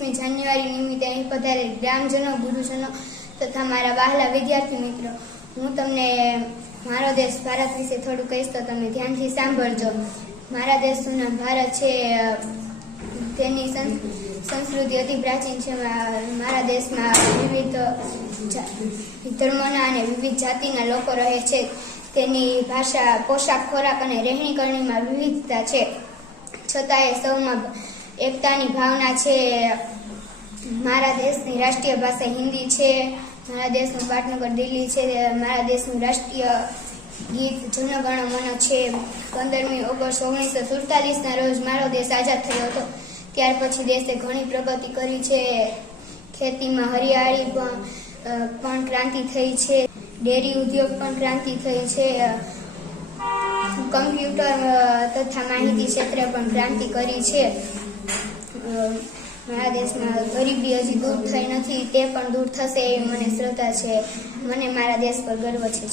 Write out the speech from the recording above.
21મી જાન્યુઆરી નિમિત્તે અહીં પધારેલ ગ્રામજનો, ગુરુજનો તથા મારા વહાલા વિદ્યાર્થી મિત્રો, હું તમને મારો દેશ ભારત વિશે થોડું કહીશ તો તમે ધ્યાનથી સાંભળજો. મારા દેશનું નામ ભારત છે. તેની સંસ્કૃતિ અતિ પ્રાચીન છે. મારા દેશમાં વિવિધ ધર્મોના અને વિવિધ જાતિના લોકો રહે છે. તેની ભાષા, પોશાક, ખોરાક અને રહેણી કરણીમાં વિવિધતા છે. છતાંય સૌમાં એકતાની ભાવના છે. મારા દેશની રાષ્ટ્રીય ભાષા હિન્દી છે. મારા દેશનું પાટનગર દિલ્હી છે. મારા દેશનું રાષ્ટ્રીય ગીત જન ગણ મન છે. 15મી ઓગસ્ટ 1947ના રોજ મારો દેશ આઝાદ થયો હતો. ત્યાર પછી દેશે ઘણી પ્રગતિ કરી છે. ખેતીમાં હરિયાળી પણ ક્રાંતિ થઈ છે. ડેરી ઉદ્યોગ પણ ક્રાંતિ થઈ છે. કમ્પ્યુટર તથા માહિતી ક્ષેત્રે પણ ક્રાંતિ કરી છે. મારા દેશમાં ગરીબી હજી દૂર થઈ નથી, તે પણ દૂર થશે એવી મને શ્રદ્ધા છે. મને મારા દેશ પર ગર્વ છે.